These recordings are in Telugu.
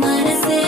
మనసే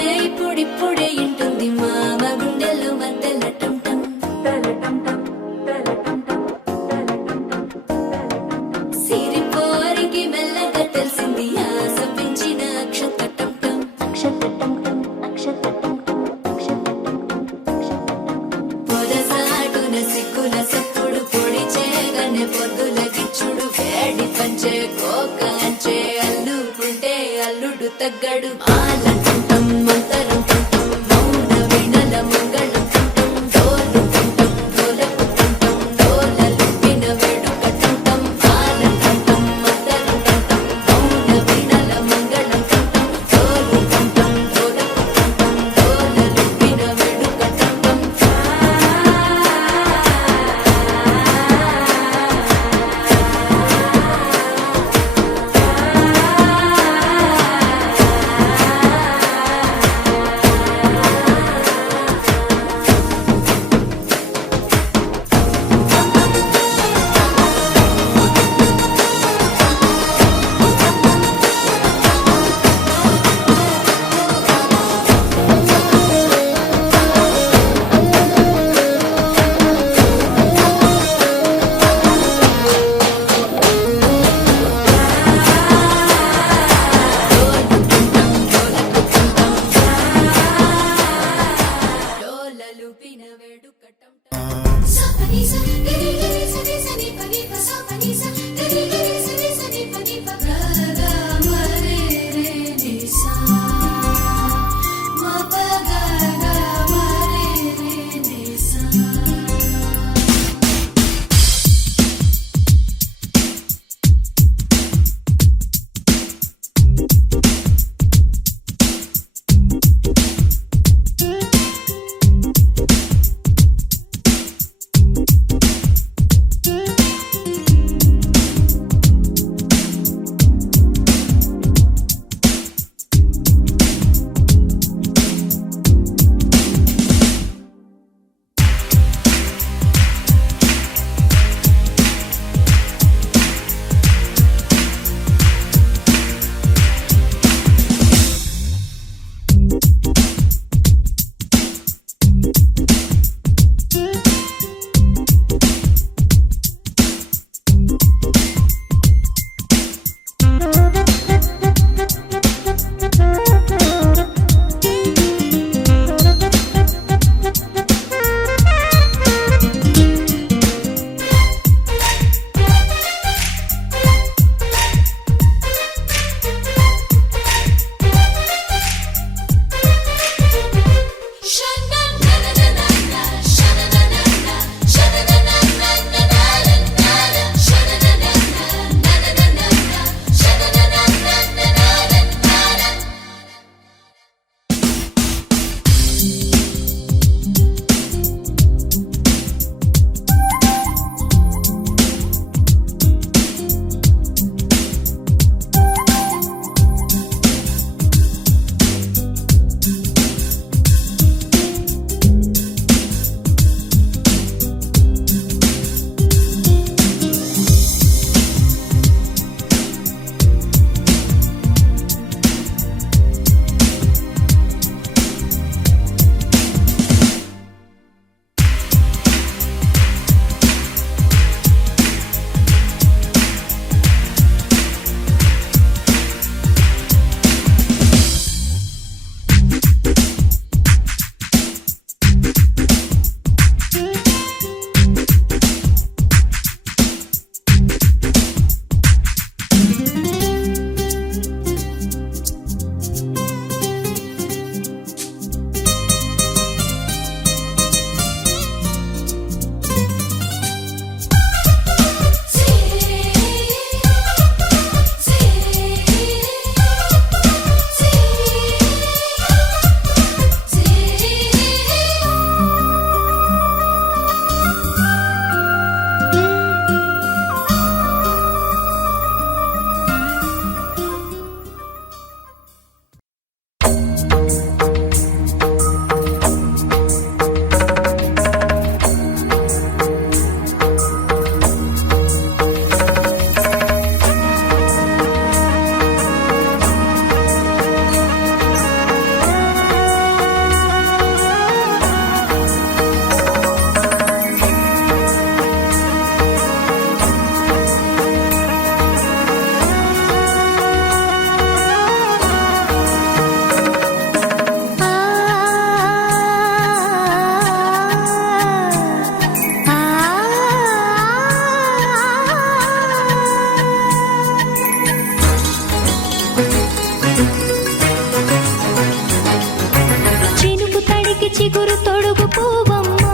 చిగురు తొడుగు పువ్వమ్మా,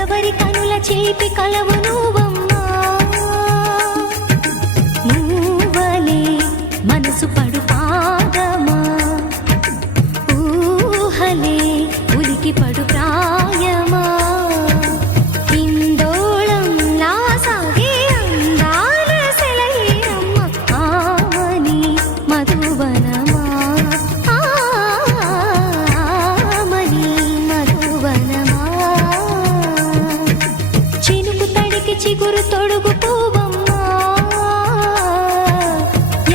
ఎవరి కనుల చేపి కలవు నువ్వమ్మా. నువ్వలే మనసు పడు పాదమా, ఊహలే ఉలికి పడు ప్రాయమా. ఇందోళంలా సాగే అందాల సెలయేరమ్మ, ఆమని మధువనమా, ఆమని మధువనమా. చినుకు తడికి చిగురు తొడుగు పువ్వమ్మా,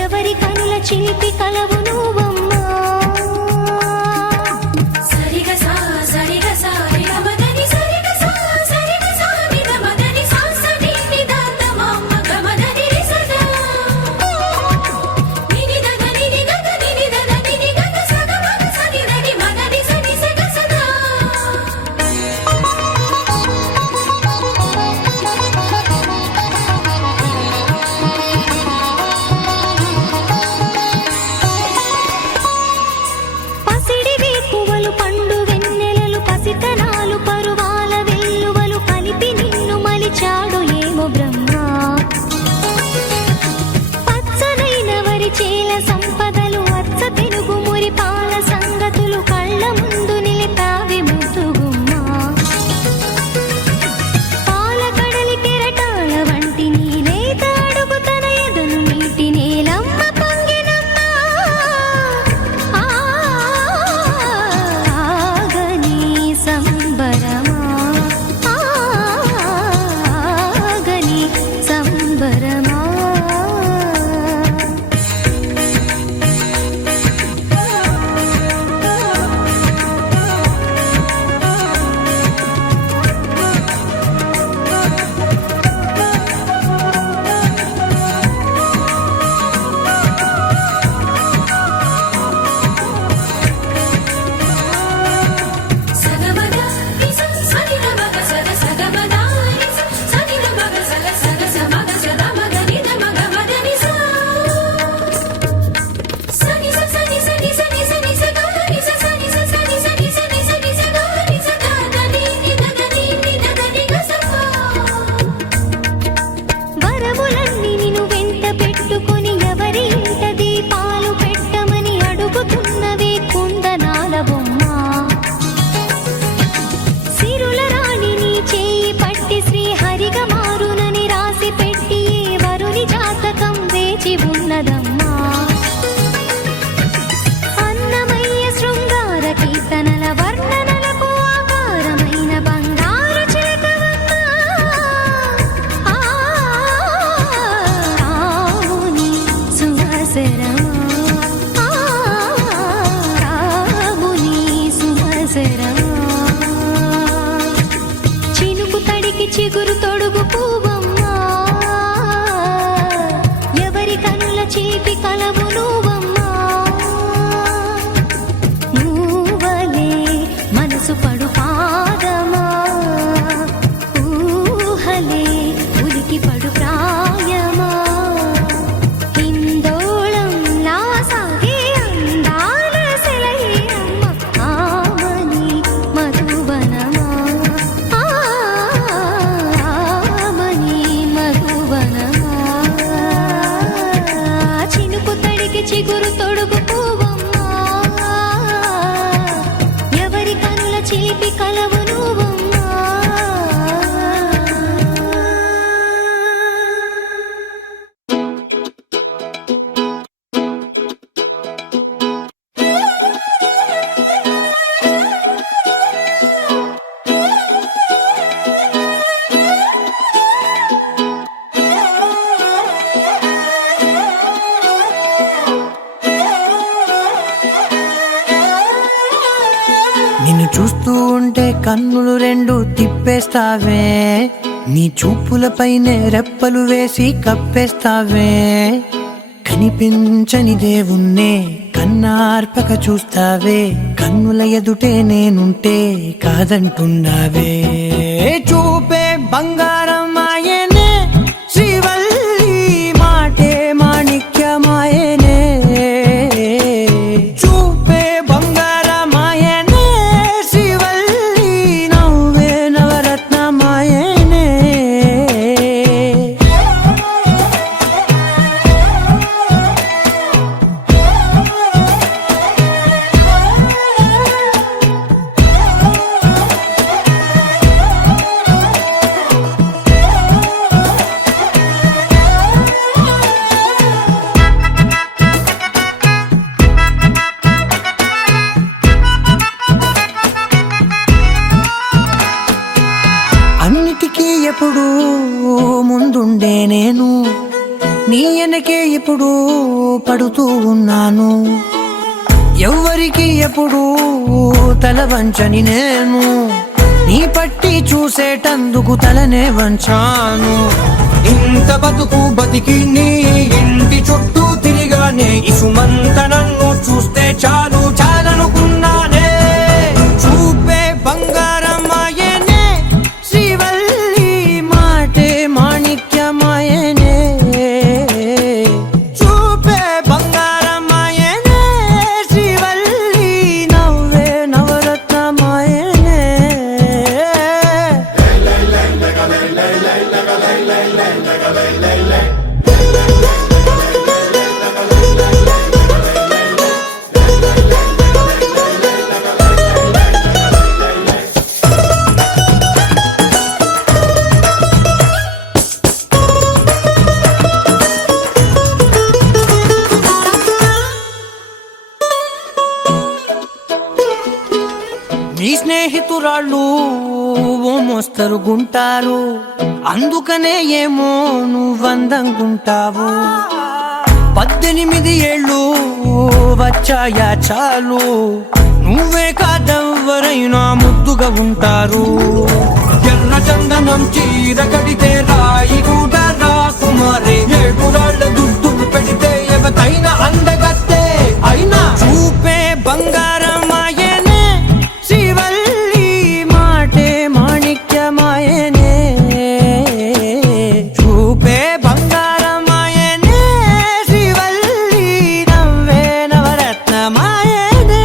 ఎవరి కనుల చిలిపి కలవు నువ్వమ్మా. పసిడివి పువ్వులు పండు వెన్నెలలు పసితనాలు పరువాల వెల్లువలు కలిపి నిన్ను మలిచాడు ఏమో బ్రహ్మ. పచ్చనైన వరి చేల సంపదలు అచ్చ తెలుగు మురి పాల సంగతులు కళ్ళ ముందు నిలిపావి ముద్దుగుమ్మ. పాల కడలి కెరటాల వంటి నీలేత అడుగు తన ఎదను నీటి నేలమ్మ పొంగినమ్మ. ఆగని సంబరమా, ఆగని సంబరమా. వరములన్నీ నిన్ను వెంట పెట్టుకొని ఎవరి ఇంట దీపాలు పెట్టమని అడుగుతున్నవే కుందనాల బొమ్మ. సిరుల రాణి నీ చేయి పట్టి శ్రీహరిగా మారునని రాసి పెట్టి ఏ వరుని జాతకం వేచి ఉన్నదమ్మా. అన్నమయ్య శృంగార కీర్తనల వర్ణనలకు ఆకారమైన బంగారు చిలకవమ్మా. రాముని సుమసరమా, రాముని సుమసరమా. చినుకు తడికి చిగురు తొడుగు పువ్వమ్మా, ఎవరి కనుల చేపి కలవు నువ్వమ్మా. నువ్వలే మనసు పడు పాదమా, ఊహలే ఉలికి పడు ప్రాయమా. ఇందోళంలా సాగే అందాల సెలయేరమ్మ, ఆమని మధువనమా, ఆమని మధువనమా. చినుకు తడికి చిగురు తొడుగు పువ్వమ్మా, ఎవరి కనుల చిలిపి కలవు నువ్వమ్మా. నిన్ను చూస్తూ ఉంటే కన్నులు రెండు తిప్పేస్తావే, నీ చూపులపైనే రెప్పలు వేసి కప్పేస్తావే. కనిపించని దేవుణ్ణే కన్నార్పక చూస్తావే, కన్నుల ఎదుటే నేనుంటే కాదంటున్నావే. చూపే బంగారం ఆయనే, శ్రీవల్లి మాటే మాణిక్యమాయనే. చూపే బంగారం ఆయనే, ఎప్పుడు పడుతూ ఉన్నాను, ఎవ్వరికి ఎప్పుడు తల వంచని నేను, నీ పట్టి చూసేటందుకు తలనే వంచాను. ఇంత బతుకు బతికి నీ ఇంటి చుట్టూ తిరిగానే, ఇసుమంత నన్ను చూస్తే చాలు చాలనుకున్నానే. చూపే బంగారమాయనే, శ్రీవల్లి మాటే మాణిక్యమాయనే. చూపే బంగారమాయనే, శ్రీవల్లి నవ్వే నవరత్నమాయనే. నీ స్నేహితురాళ్ళు ఓ మోస్తరుగుంటారు, అందుకనే ఏమో నువ్వందంగుంటావు. 18 ఏళ్ళు వచ్చాయా చాలు, నువ్వే కాదెవ్వరైనా ముద్దుగా ఉంటారు. ఎర్ర చందనం చీర కడితే రాయి కూడా రాకుమారే, 7 రాళ్ళ దుద్దులు పెడితే ఎవతైనా అందగత్తే. అయినా చూపే బంగారమాయనే, శ్రీవల్లి మాటే మాణిక్యమాయనే. చూపే బంగారమాయనే, శ్రీవల్లి నవ్వే నవరత్నమాయనే.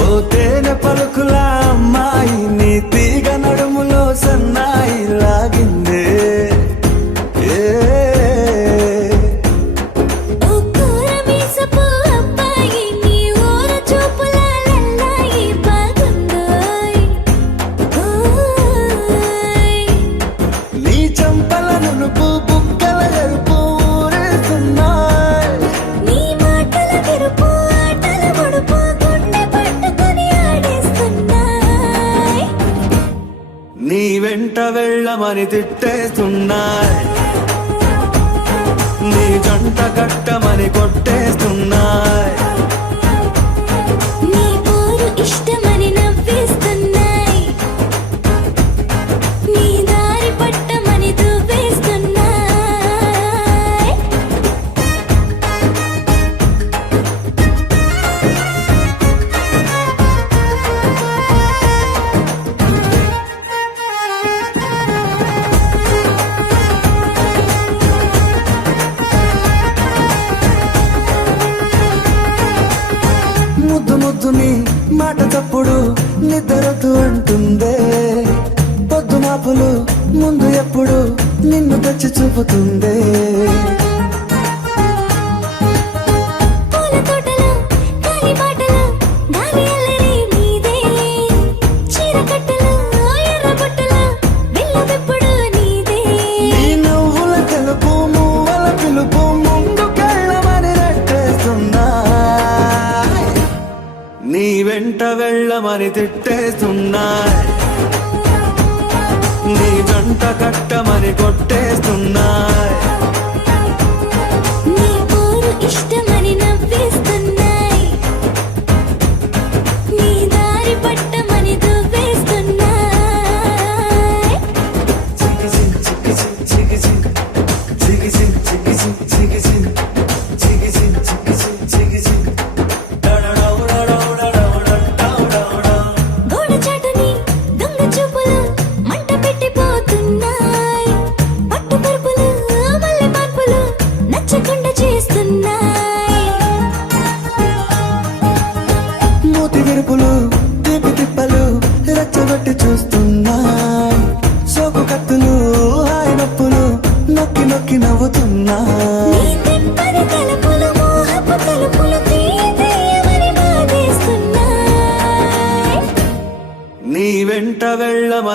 ఓ తేనె పలుకుల అమ్మాయి, నీ తీగ నడుములో సన్నాయి లాగిందే. ఓ కూరమీసపు అబ్బాయి, నీ ఊర చూపుల లల్లాయి బాగుందోయ్. ఓయ్ నీ చంపల నునుపు బుగ్గల ఎరుపు ఊరేస్తున్నాయి. నీ మాటల తెరుపు ఆటల పొడుపు గుండె పట్టుకొని ఆడేస్తున్నాయ్. నీ వెంట వెళ్ళమని తిట్టేస్తున్నాయి, నీ జంట కట్టమని కొట్టేస్తున్నాయి. నీ పోరు ఇష్టమని నవ్వేస్తున్నాయ్, నీ దారి పట్టమని దువ్వేస్తున్నాయ్. ముద్దు ముద్దు నీ మాట తప్పుడు నిద్రొద్దు అంటుందే. పొద్దు మాపులు ముందు ఎప్పుడు నిన్ను తెచ్చి చూపుతుందే. పూల తోటలో గాలి బాటలో గాలి అల్లరి నీదేలే, చీర కట్టలో ఎర్ర బుట్టలో వెళ్ళవెప్పుడు నీదే. నీ నువ్వుల తెలుపు మువ్వల పిలుపు ముందుకెళ్ళమని నెట్టేస్తున్నాయి, నీ వెంట వెళ్ళమని తిట్టేస్తున్నాయి. నీ జంట కట్టమని కొట్టేస్తున్నాయి. నీ పోరు ఇష్టమని నవ్వేస్తున్నాయ్, నీ దారి పట్టమని దువ్వేస్తున్నాయ్. చిగిజిన్ చిగిజిన్ చిగిజిన్ చిగిజిన్ చిగిజిన్ చిగిజిన్ చిగిజిన్ చిగిజిన్ చిగిజిన్ డడడౌడడౌడడౌడడౌడౌ. గోడ చాటుని దొంగ చూపులు మంట పెట్టిపోతున్నాయ్, పట్టు పరుపులు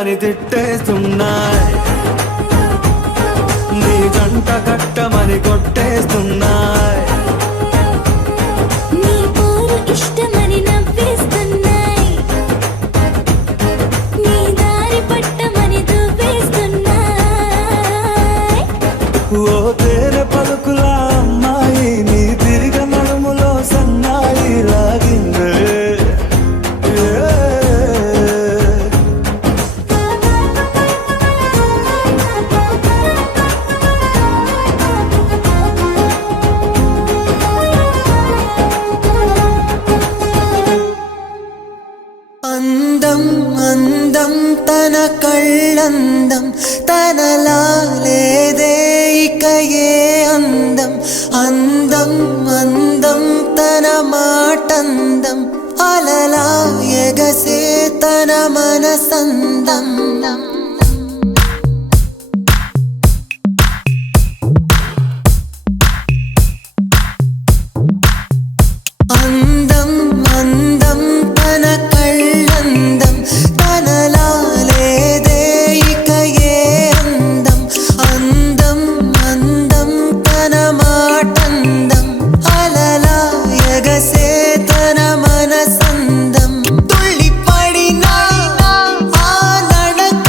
కట్టమని తిట్టేస్తున్నాయి, నీ జంట కట్టమని కొట్టేస్తున్నాయి. నీ పోరు ఇష్టమని నవ్వేస్తున్నాయి, నీ దారి పట్టమని దువ్వేస్తున్నాయి. ఓ తేనె పలుకుల అమ్మాయి నీ తిరిగ నడుములో సన్నాయి లాగిందే. అందం అందం తన కళ్ళందం, తనలా లేదే ఇక ఏ అందం. అందం అందం తన మాటందం, అలలా ఎగసే తన మనసందం. అందం అందం తన కళ్ళందం, తనలా లేదే ఇక ఏ అందం. అందం అందం తన మాటందం, అలలా ఎగసే తన మనసందం. తుళ్ళి పడిన ఆ నడక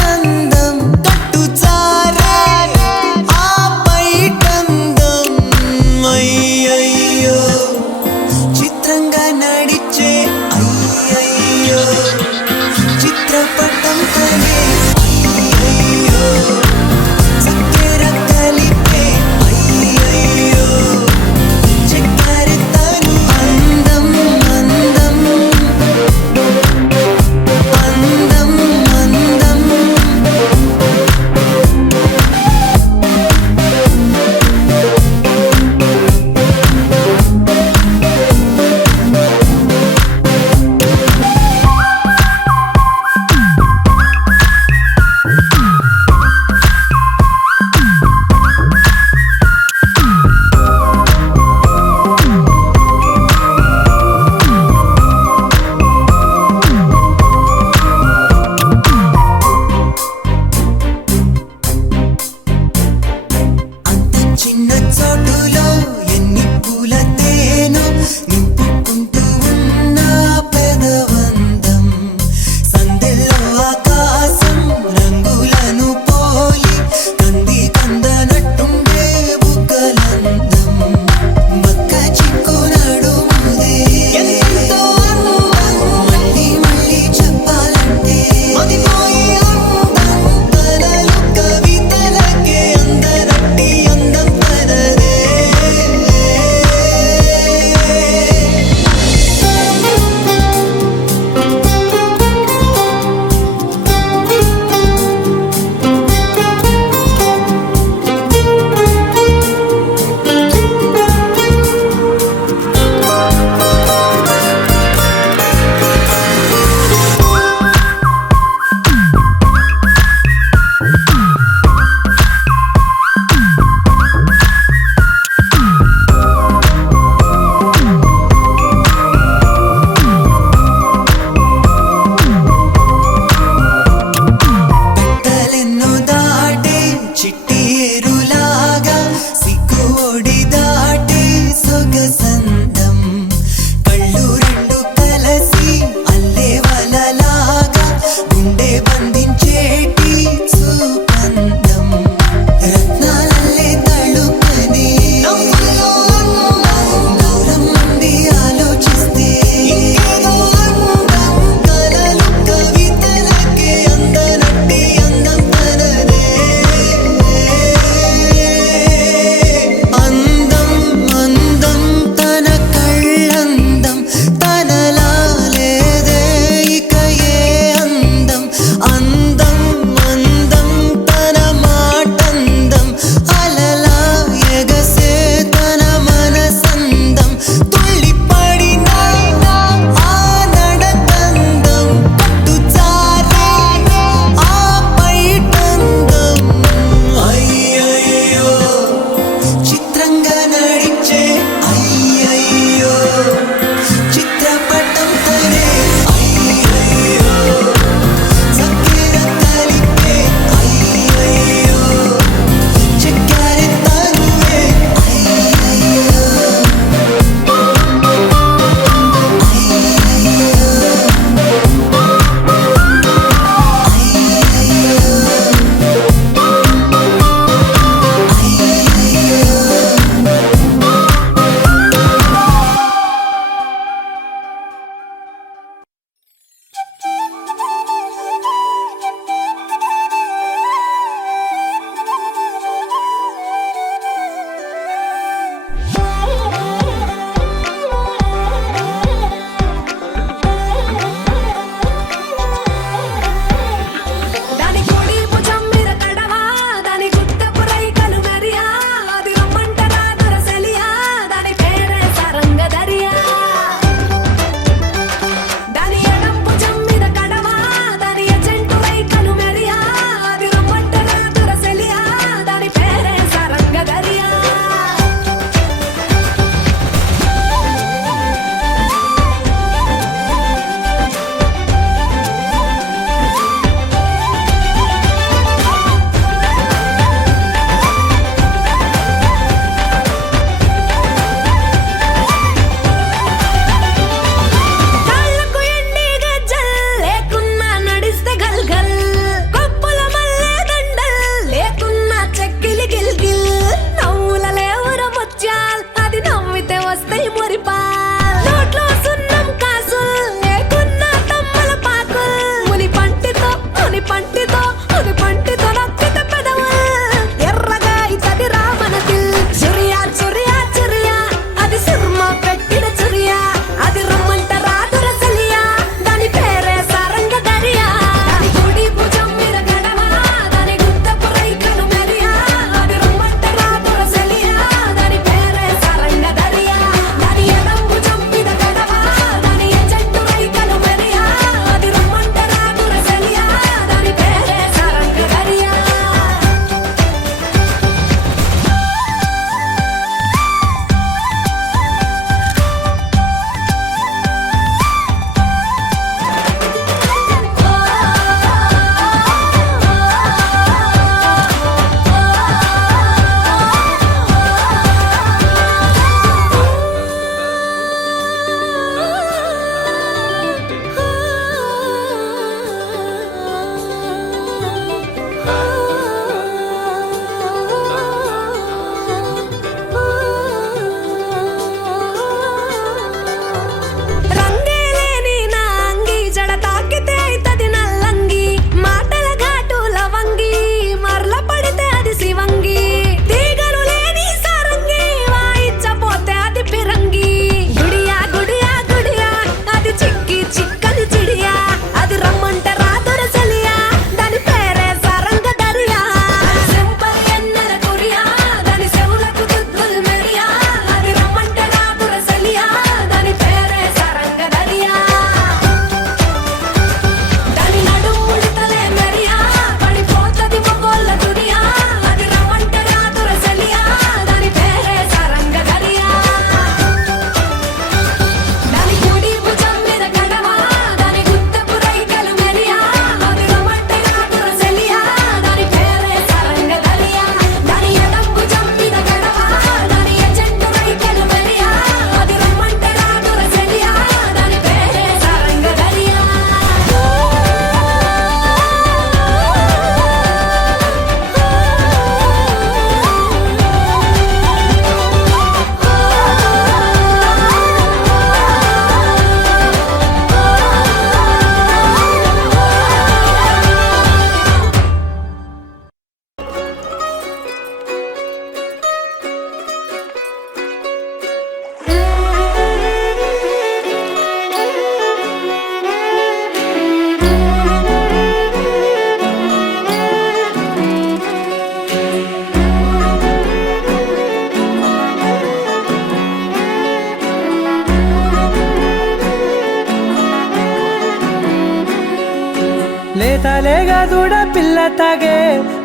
దూడ పిల్ల తాగే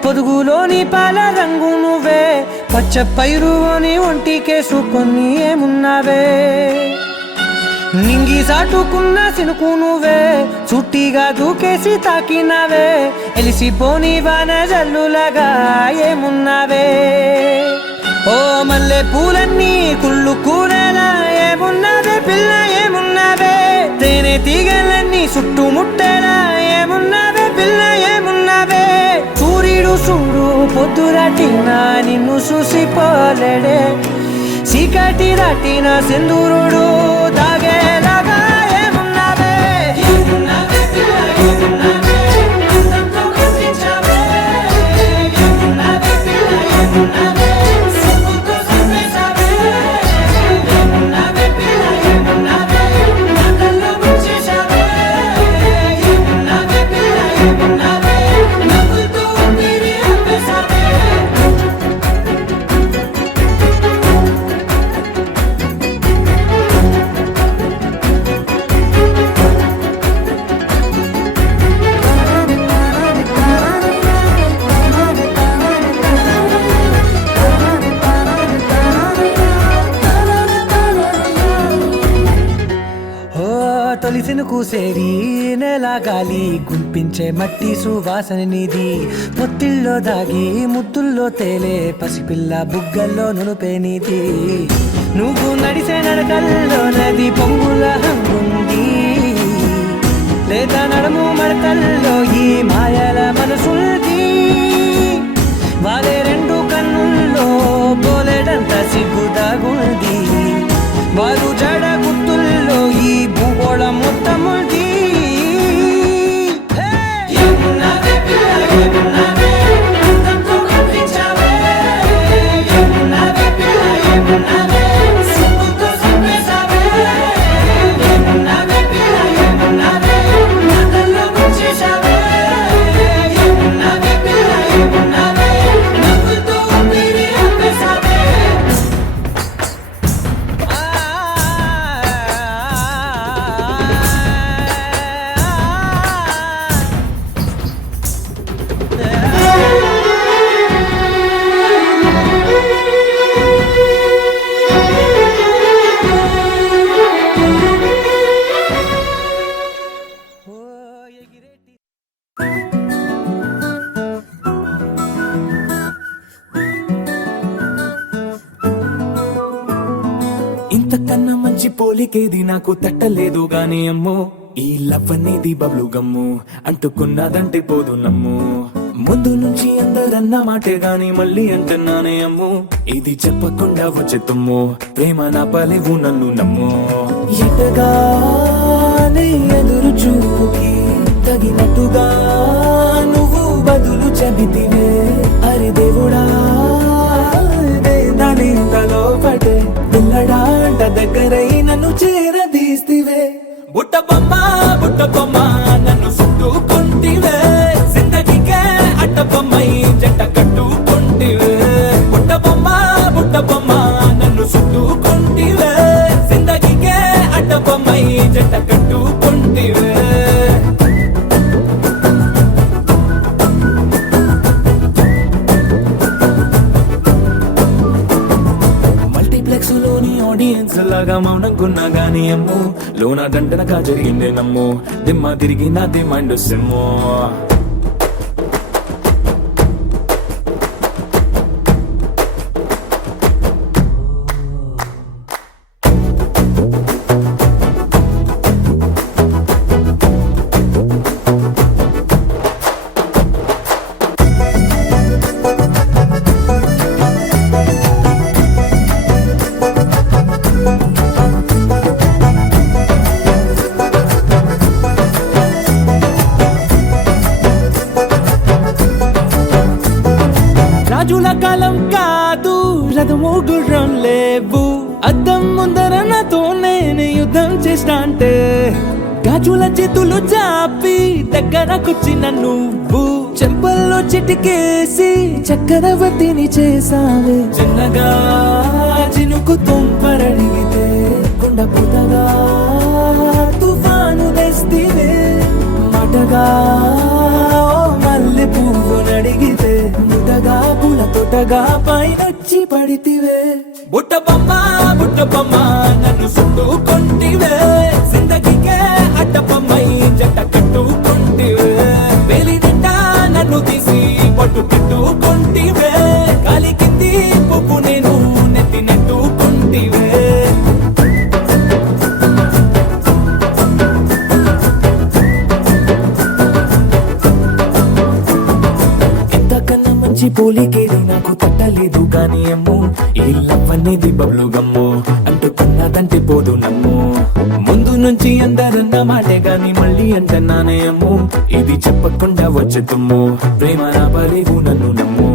పొదుగులోని పాల రంగు నువ్వే పచ్చ పైరుని ఒంటికేసుకొని ఏమున్నావే నింగి సాటుకున్న సినుకు నువ్వే చుట్టిగా దూకేసి తాకినావే ఎలిసిపోని వాన జల్లులగా ఏమున్నావే ఓ మల్లె పూలన్నీ కుళ్ళు కూరలా ఏమున్నావే పిల్ల ఏమున్నావే తేనె తీగలన్నీ చుట్టుముట్టేలా ఏమున్నావే పిల్ల ఏమున్నావే సూర్యుడు చూడు పొద్దురాటిన నిన్ను చూసిపోలేడే చీకటి దాటిన సింధూరుడు దాగేలాగా ఏమున్నావే ఏమున్నావే పిల్ల ఏమున్నావే అందంతో కనిపించావే ఏమున్నావే పిల్ల ఏమున్నావే సిగ్గుతో చంపేశావే ఏమున్నావే పిల్ల ఏమున్నావే నా కళ్ళు ముంచేశావే ఏమున్నావే పిల్ల ఏమున్నావే నవ్వులతో ఊపిరి ఆపేశావే తొలిసిన కూసేరి నెల గాలి గుంపించే మట్టి సువాసన నిధి పొత్తిల్లో దాగి ముద్దుల్లో తేలే పసిపిల్ల బుగ్గల్లో నునుపే నీది నువ్వు నడిసే నడకల్లో నది పొంగుల హంగుంది లేదా నడుము మడతల్లో ఈ మాయల మనసుంది వాలే రెండు కన్నుల్లో పోలేడంత సిగ్గుదాగుంది వారు జడ గుర్తుల్లో ఈ భూగోళం మొత్తముంది ఏమున్నావే పిల్ల ఏమున్నావే అందంతో కనిపించావే ఏమున్నావే పిల్ల ఏమున్నావే సిగ్గుతో చంపేశావే ఏమున్నావే పిల్ల ఏమున్నావే నా కళ్ళు ముంచేశావే ఏమున్నావే పిల్ల ఏమున్నావే నవ్వులతో ఊపిరి ఆపేశావే ఇంతకన్నా మంచి పోలికేది నాకు తట్టలేదు గాని అమ్మో ఈ లవ్ అనేది బబ్లు గమ్ము అంటుకున్నదంటే పోదు నమ్ము ముందు నుంచి అందరన్న మాటే గాని మళ్ళీ అంటున్నానే అమ్ము ఇది చెప్పకుండా వచ్చే తుమ్ము ప్రేమ నా పలేవు నన్ను నమ్ము ఎటగానే ఎదురు చూపుకి తగినట్టుగా నువ్వు బదులు చెబితివే అరే దేవుడా దానింతలో పడే పిల్లడాంట దగ్గరై నన్ను చేరదీస్తివే బుట్ట బొమ్మ నన్ను చుట్టుకుంటివే జిందగీకే అట్ట బొమ్మై జంట కట్టుకుంటివే బుట్ట బొమ్మ నన్ను చుట్టుకుంటివే జిందగీకే అట్ట బొమ్మై జంట కట్టుకుంటివే లోని ఆడియన్స్ లాగా మౌనంకున్నా గానీ అమ్ము లోన దండనగా జరిగిందే నమ్ము దిమ్మ తిరిగి నా దిమ్మండు సిమ్ము రాజుల కాలం కాదు రథము గుర్రం లేవు అద్దం ముందర నాతో నేను యుద్ధం చేస్తా అంటే గాజుల చేతులు చాపి దగ్గరకొచ్చిన నువ్వు చెంపల్లో చిటికేసి చక్రవర్తిని చేసావే చిన్నగా చినుకు తుంపరడిగితే కొండ పుటగా తుఫాను తెస్తివే మాటగా నువ్వు నడిగితే ముటగా పుల తొటగా పైనొచ్చి పడితివే బుట్ట బొమ్మ నన్ను చుట్టుకొంటివే జిందగీకే అడ్డపమ్మై జట్ట కట్టుకొంటివే వేలి నిండా నన్ను తీసి పట్టు పెట్టుకొంటివే గాలి కింది పువ్వు నేను నెత్తి నెట్టుకొంటివే ఇంతకన్నా మంచి పోలికేది నాకు తట్టలేదు కానీ అమ్ము ఈ లవ్ అనేది బబ్లు గమ్ము అంటుకున్నదంటే పోదు నమ్ము ముందు నుంచి అందరన్న మాటే గాని మళ్ళీ అంటున్నానే అమ్ము ఇది చెప్పకుండా వచ్చే తుమ్ము ప్రేమ నా పరేగు నన్ను నమ్ము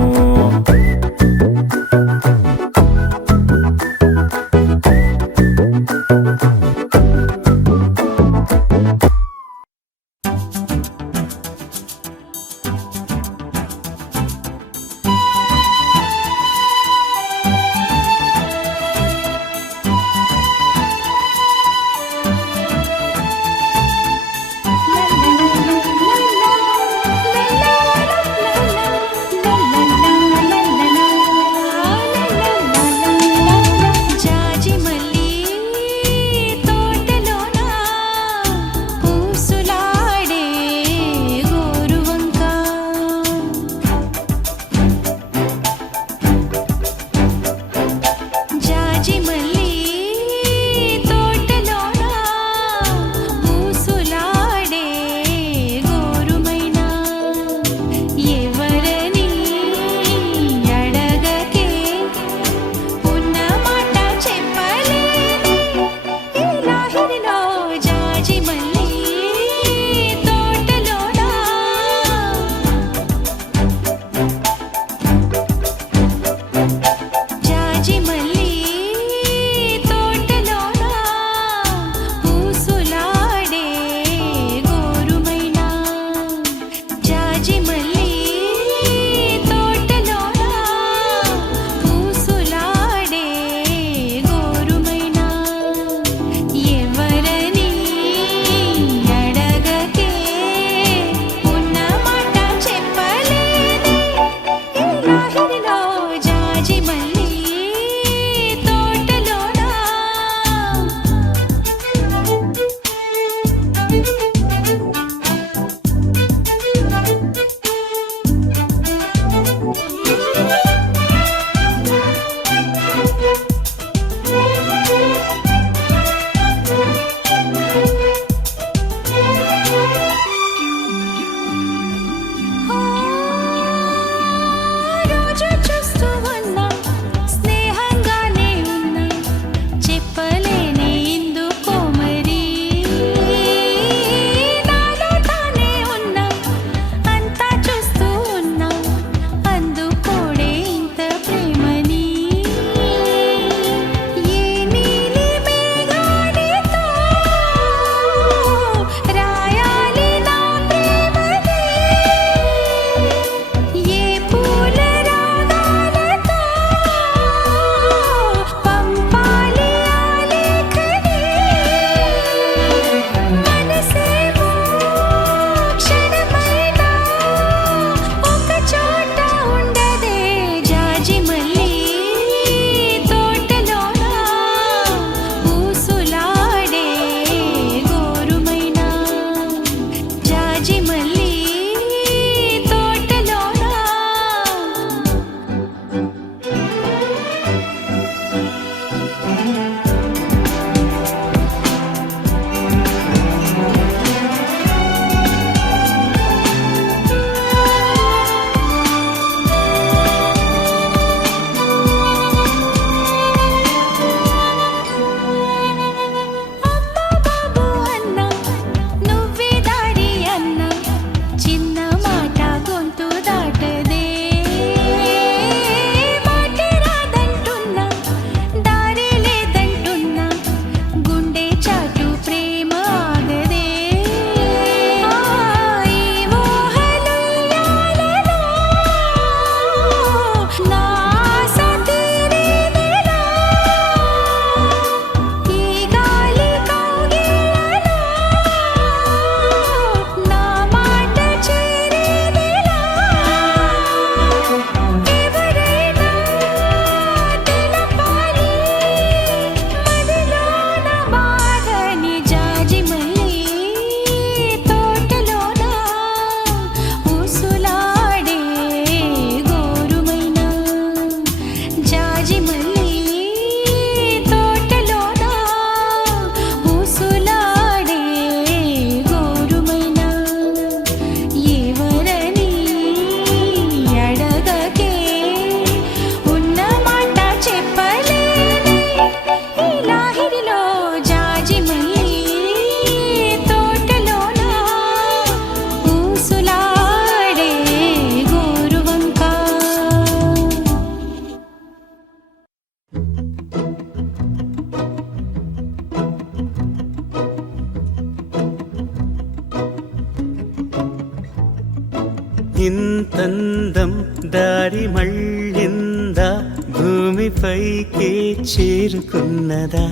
దారి మళ్ళిందా భూమిపైకే చేరుకున్నదా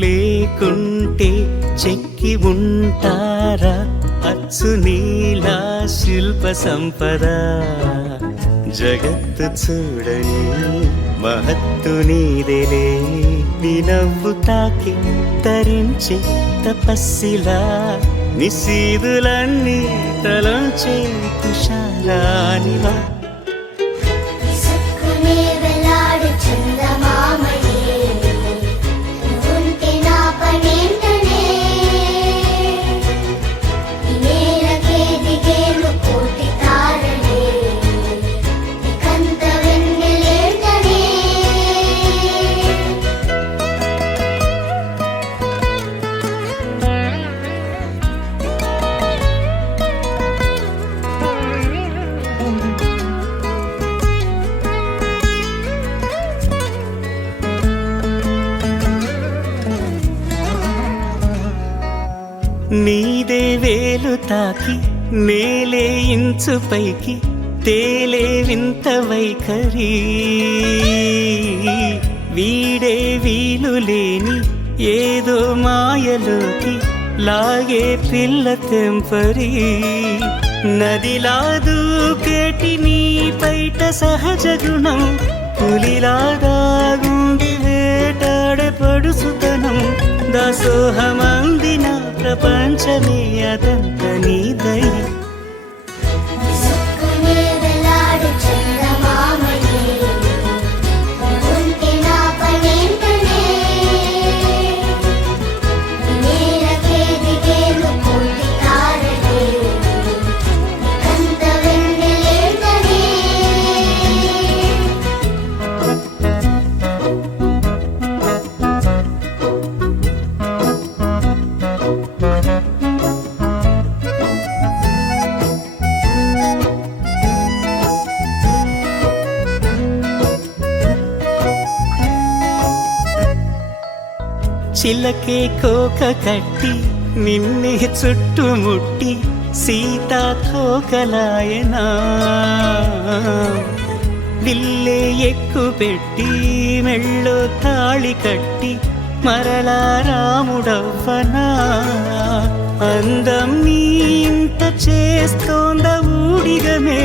లేకుంటే చెక్కి ఉంటారా అచ్చు నీలా శిల్ప సంపద జగత్తు చూడని మహత్తు నీదేలే నీ నవ్వు తాకి తరించే తపస్సిలా నిశీదులన్నీ తలంచే కుషారానివా విసుక్కునే వెలాడు చందమామయే నువ్వుంటే నా పనేంటనే ఈ నేలకే దిగేను కోటి తారలే నీకంత వెన్నెలేంటనే నీదే వేలు తాకి నేలే ఇంచు పైకి తేలే వింత వైఖరి వీడే వీలు లేని ఏదో మాయలోకి లాగే పిల్ల తెంపరి నదిలా దూకేటి నీ పైట సహజ గుణం పులిలాదాగుండి వేటాడే పడుసుతనం దాసోహమందిన ప్రపంచమే అదంత నీదై విసుక్కునే వెలాడు చందమామయే నువ్వుంటే నా పనేంటనే ఈ నేలకే దిగేను కోటి తారలే నీకంత వెన్నెలేంటనే చిలకే కోక కట్టి నిన్నే చుట్టుముట్టి సీతాకోకలాయనా విల్లే ఎక్కు పెట్టి మెళ్ళో తాళి కట్టి మరలా రాముడవ్వనా అందం నీ ఇంత చేస్తోంద ఊడిగమే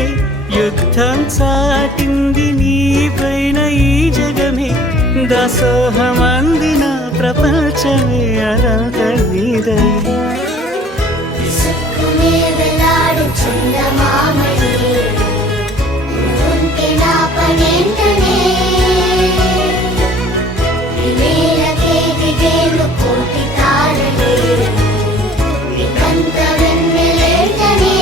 యుద్ధం చాటింది నీ పైన ఈ జగమే దాసోహమందిన ప్రపంచమే అరంత నీదై విసుక్కునే వెలాడు చందమామయే నువ్వుంటే నా పనేంటనే ఈ నేలకే దిగేను కోటి తారలే నీకంత వెన్నెలేంటనే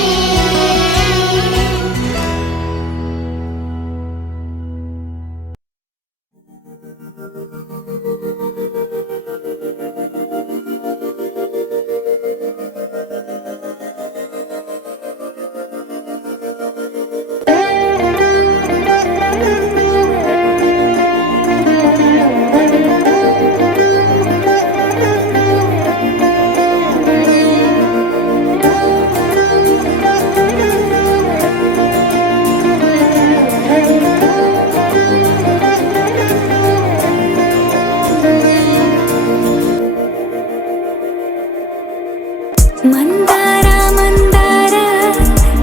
మందార మందార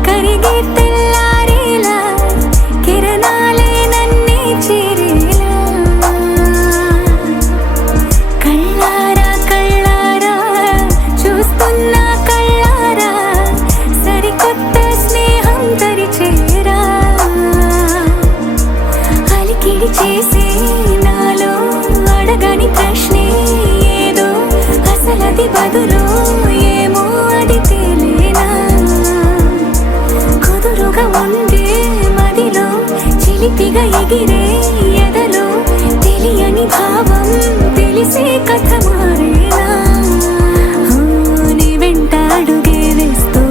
కరిగే తెల్లారేలా కిరణాలే నన్నే చేరేలా కళ్ళారా కళ్ళారా చూస్తున్నా కళ్ళారా సరికొత్త స్నేహం తరిచేరా అలికిడి చేసే నాలో అడగని ప్రశ్నే ఏదో అసలది బదులు ఏమో అది తేలేనా కుదురుగా ఉండే మదిలో చిలిపిగా ఎగిరే ఎదలో తెలియని భావం తెలిసే కథ మారేనా నీ వెంట అడుగే వేస్తూ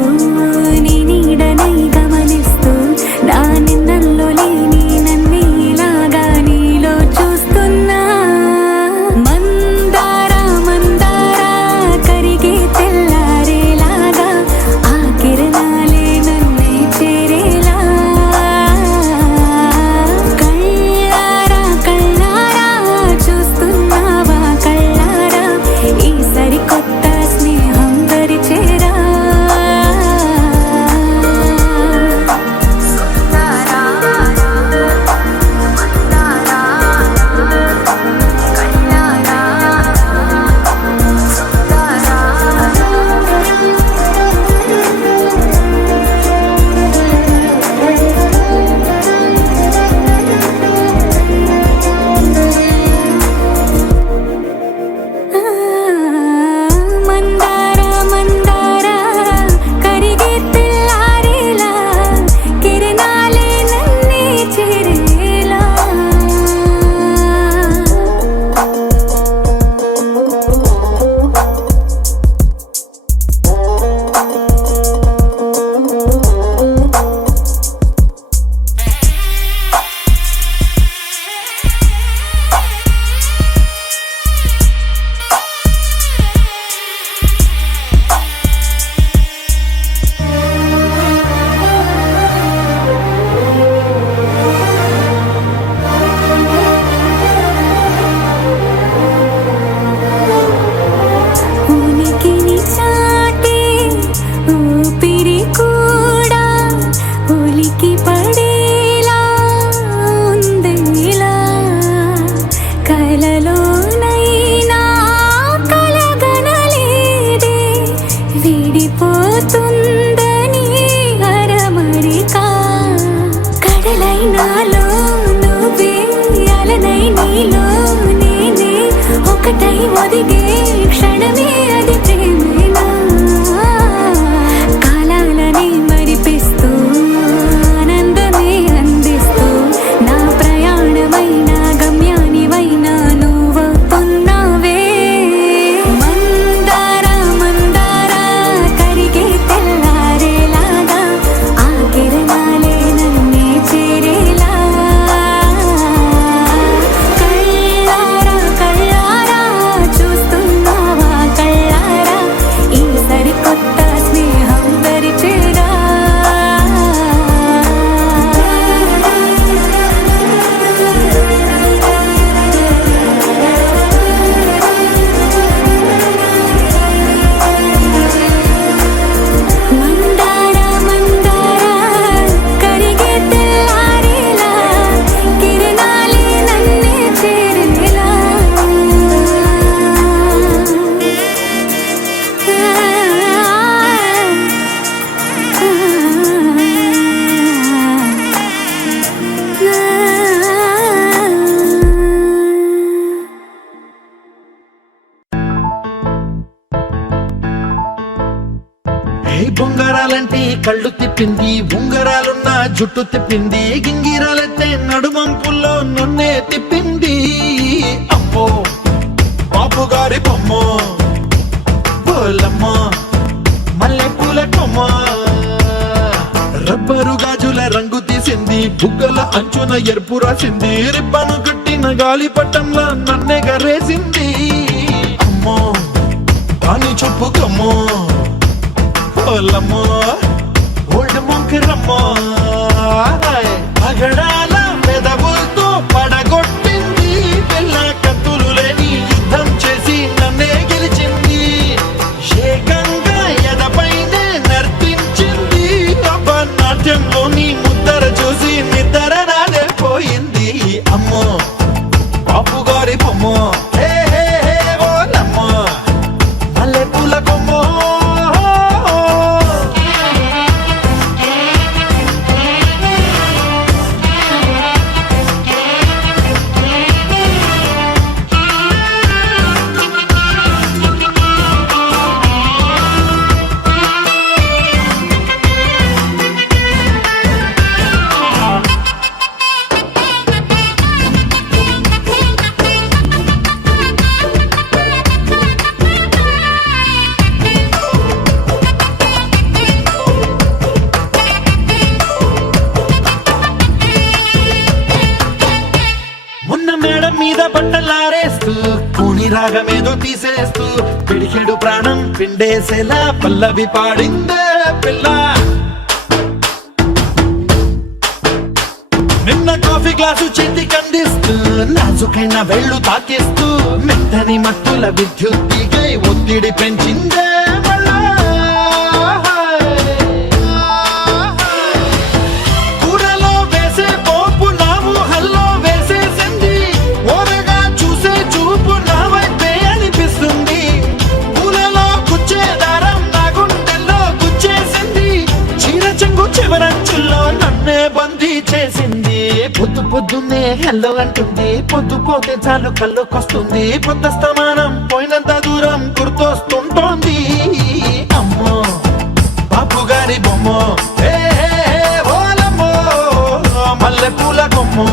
నీ నీడనై గమనిస్తూ నా నిన్నల్లో లేని నన్నే ఇలాగా నీలో చూస్తున్నా మందార మందార కరిగే తెల్లారేలాగా ఆ కిరణాలే నన్నే చేరేలా చెప్పింది, ఉంగరాలున్న జుట్టు తిప్పింది, గింగిరాలెత్తే నడుమంపుల్లో నన్నే తిప్పింది. అమ్మో బాపు గారి బొమ్మ, పోలమ్మ మల్లె పూల కొమ్మ, రబ్బరు గాజుల రంగు తీసింది, బుగ్గల అంచున ఎరుపు రాసింది, రిబ్బను కట్టిన గాలి పట్టంలా నన్నే గరేసింది. అమ్మో అని చెప్పుకమ్మో, పోలమ్మో ఓల్డ్ మొంకిరమ్మో, పగడాల పెదవులతో పడగొట్టింది, పిల్ల కత్తులు లేని యుద్ధం చేసి నన్నే గెలిచింది, ఏకంగా ఎదపైనే నర్తించింది, నాట్యంలోని ముద్దర చూసి నిద్ర నాదే పోయింది. అమ్మో బాపు గారి బొమ్మ, హే హే హే ఓలమ్మో మల్లె పూల కొమ్మో. ఉన్న మేడం మీద బట్టలారేస్తూ, కూని రాగమేదో తీసేస్తూ, పిడికెడు ప్రాణం పిండేసేలా పల్లవి పాడిందే పిల్ల. నిన్న కాఫీ గ్లాసు చేతి కందిస్తూ, నాజుకైన వెళ్ళు తాకిస్తూ, మెత్తని మత్తుల విద్యుత్తికై ఒత్తిడి పెంచిందే మళ్ళా. కూరలో వేసే పోపు నా ఊహల్లో వేసేసింది, ఓరగా చూసే చూపు నా వైపే అనిపిస్తుంది, పూలలో గుచ్చే దారం నా గుండెల్లో గుచ్చేసింది, చీర చెంగు చివరంచుల్లో నన్నే బందీ చేసింది. పొద్దు పొద్దున్నే హెల్లో అంటుంది, పొద్దు పోతే చాలు కళ్ళొకొస్తుంది, పొద్దస్తమానం పోయినంత దూరం గుర్తొస్తుంటోంది. అమ్మో బాపు గారి బొమ్మ, హే హే హే ఓలమ్మో మల్లె పూల కొమ్మో.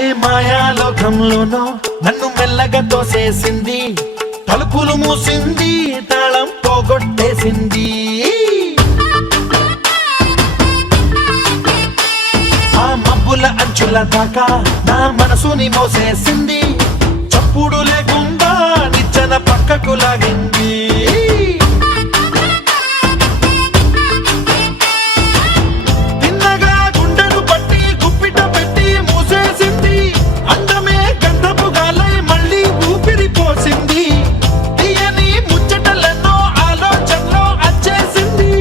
ఏ మాయాలోకంలోనో నన్ను మెల్లగా తోసేసింది, తలుపులు మూసింది, తాళం పోగొట్టేసింది, ఆ మబ్బుల అంచుల దాకా నా మనసుని మోసేసింది, చప్పుడు లేకుండా నిచ్చెన పక్కకు లాగింది, తిన్నగా గుండెను పట్టి గుప్పిట పెట్టి మూసేసింది, అందమే గంధపు గాలై మళ్ళీ ఊపిరి పోసింది, తీయని ముచ్చటలెన్నో ఆలోచనలో అచ్చేసింది,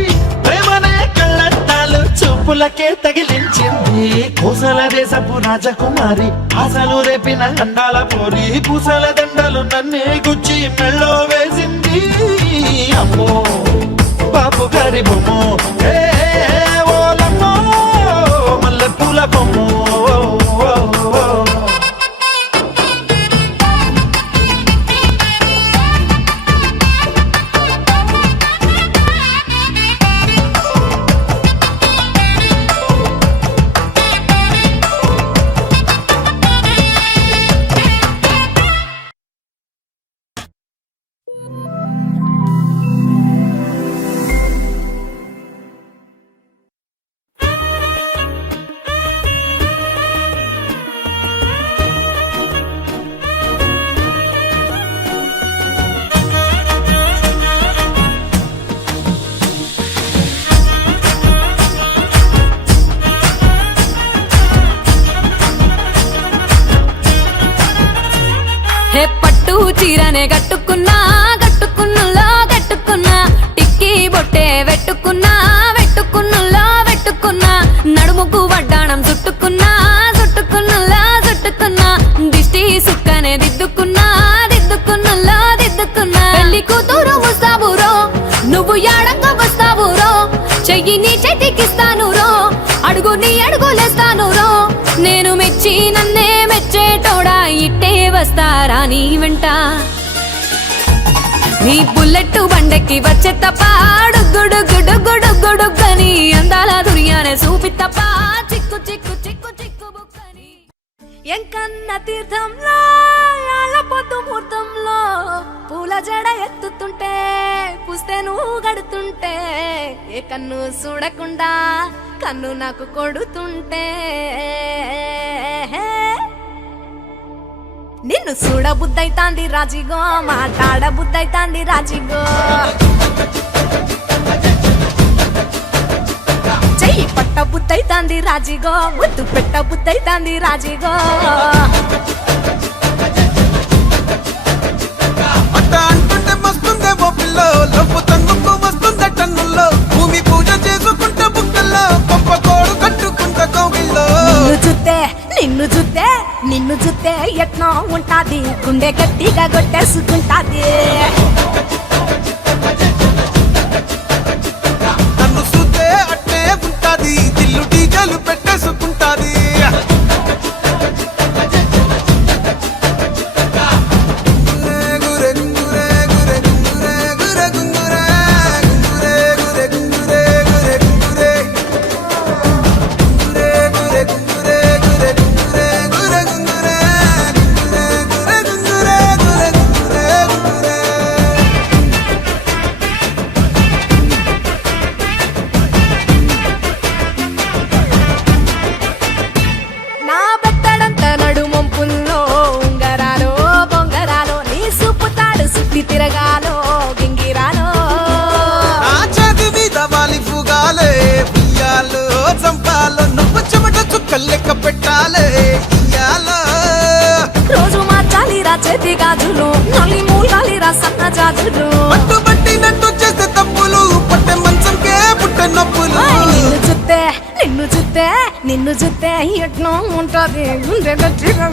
ప్రేమనే కళ్ళట్టాలు చూపులకే తగిలించింది, కోసల దేశపు రాజకుమారి ఆశలు రేపిన అండాల పోరి, పూసల దండలు నన్నే గుచ్చి మెళ్ళో వేసింది. అమ్మో బాపు గారి బొమ్మ, హే హే హే ఓలమ్మో మల్లె పూల కొమ్మో. పట్టు చీరనే కట్టుకున్నా కట్టుకున్నులో కట్టుకున్నా టిక్కి బొట్టే వెట్టుకున్నా వెట్టుకున్నులో వెట్టుకున్నా నడుముకు వడ్డాణం చుట్టుకున్నా చుట్టుకున్నులో చుట్టుకున్నా దిష్టి సుక్కనే దిద్దుకున్నా దిద్దుకున్నులో దిద్దుకున్నా పెళ్లి కూతురు వస్తావురో నువ్వు యాడంగా వస్తావురో చెయ్యి నీ చేతికిస్తాను రో అడుగు నీ అడుగులేస్తాను రో నేను మెచ్చి నన్నే మెచ్చేటోడా ఇట్టే వస్తారా నీ వెంట నీ బుల్లెట్ బండెక్కి వచ్చే తప్ప గుడుగుడుగుడుగుడుగుడుగని అందాల దుర్యానే చూపి తప్ప చిక్కు చిక్కు చిక్కు చిక్కు బుక్కని ఎంకన్న తీర్థంలో పొద్దు ముహూర్తంలో పూల జడ ఎత్తుతుంటే పుస్తే నువ్వు గడుతుంటే ఏ కన్ను చూడకుండా కన్ను నాకు కొడుతుంటే నిన్ను చూడబుద్దైతాంది రాజిగో మాట్లాడబుద్దైతాంది రాజిగో చెయ్యి పట్ట బుద్దైతాంది రాజిగో ముద్దు పెట్ట బుద్దైతాంది రాజిగో అట్ట అంటుంటే మస్తుందేమో పిల్లో లవ్వు తన్నుకు వస్తుందే టన్నుల్లో భూమి పూజ చేసుకుంటే బుక్కల్లో గొప్ప కోడు కట్టుకుంటే కోగిల్లో నిన్ను చూస్తే ఎట్నో ఉంటాది గుండె గట్టిగా కొట్టేసుకుంటాది నన్ను చూస్తే అట్టే ఉంటాది దిల్లు డీజలు పెట్టేసుకుంటాది నా బెత్తడంత నడుమొంపుల్లో ఉంగరాలో బొంగరాలో నీ సుప్పుతాడు సుత్తి తిరగాలో గింగిరాలో నా చేతి మీద వాలి పుగాలే ఉయ్యాలో చంపాలో నువ్వు చెమట చుక్కలు లెక్క పెట్టాలే ఇయ్యాలో రోజు మార్చాలిరా చేతి గాజులు నల్లి మూలాలిరా సన్న జాజులు పట్టు పట్టినట్టు చేస్తే తప్పులు పట్టే మంచంకే పుట్టే నొప్పులు నిన్ను చూస్తే ఎట్నో ఉంటది గుండె గట్టిగా